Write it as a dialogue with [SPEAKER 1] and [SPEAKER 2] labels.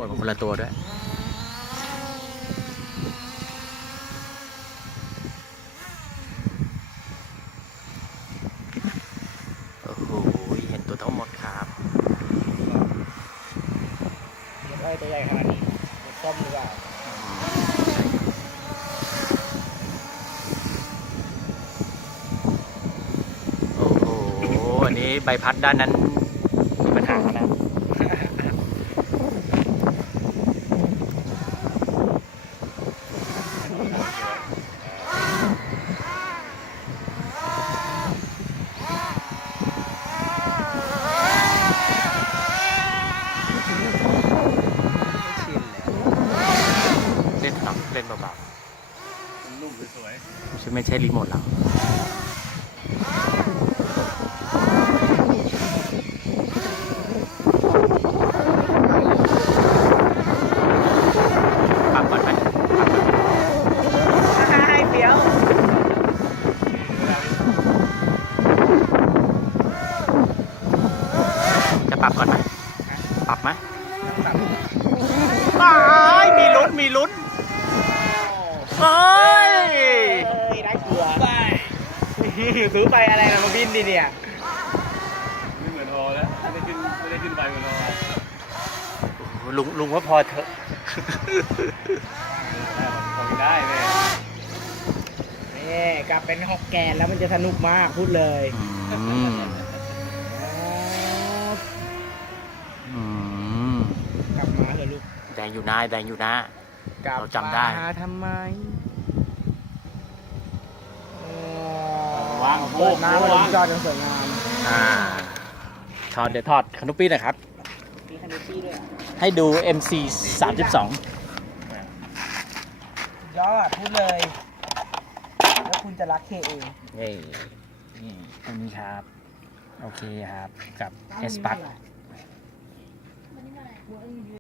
[SPEAKER 1] ดมันคนละตัวด้วยโอ้โหเห็นตัวทั้งหมดครับ
[SPEAKER 2] ไม่ตัวใหญ่ขนาดนี้ต้มหรือเปล่า
[SPEAKER 1] โอ้โหอันนี้ใบพัดด้านนั้นมีปัญหานะเล่นหรอเล่นเบาๆนุ่มสวยๆไม่ใช่รีโมทเราปรับก่อนไหม
[SPEAKER 2] ให้เปียว
[SPEAKER 1] จะปรับก่อนไหมปรับไหมมีลุ้นมีลุ้นเฮ้ย
[SPEAKER 2] ได้เกลือไปซื้อไปอะไรนะมาบินดิเนี่ย
[SPEAKER 3] ไม่เหมือนฮอแล้วไม่ได้ขึ้นไปเหมือนฮอ
[SPEAKER 1] ลุงว่าพอเถอะ
[SPEAKER 3] พอได้แม่
[SPEAKER 2] นี่กลับเป็นฮอกแกนแล้วมันจะสนุกมากพูดเลยกลับมาเถอะลูก
[SPEAKER 1] แดงอยู่นะแดงอยู่นะเราจำได้
[SPEAKER 2] ทำไม
[SPEAKER 3] วางโอ้
[SPEAKER 2] น้ำมันจอดจนสวยงาม
[SPEAKER 1] ถอดเดี๋ยวถอดคานุปี้หน่อยครับ
[SPEAKER 2] มีคานุปี้ด้วย
[SPEAKER 1] ให้ดู MC 32
[SPEAKER 2] ยอดพูดเลยแล้วคุณจะรักเคเอง
[SPEAKER 1] นี่ตรงนี้ครับโอเคครับกับ S Park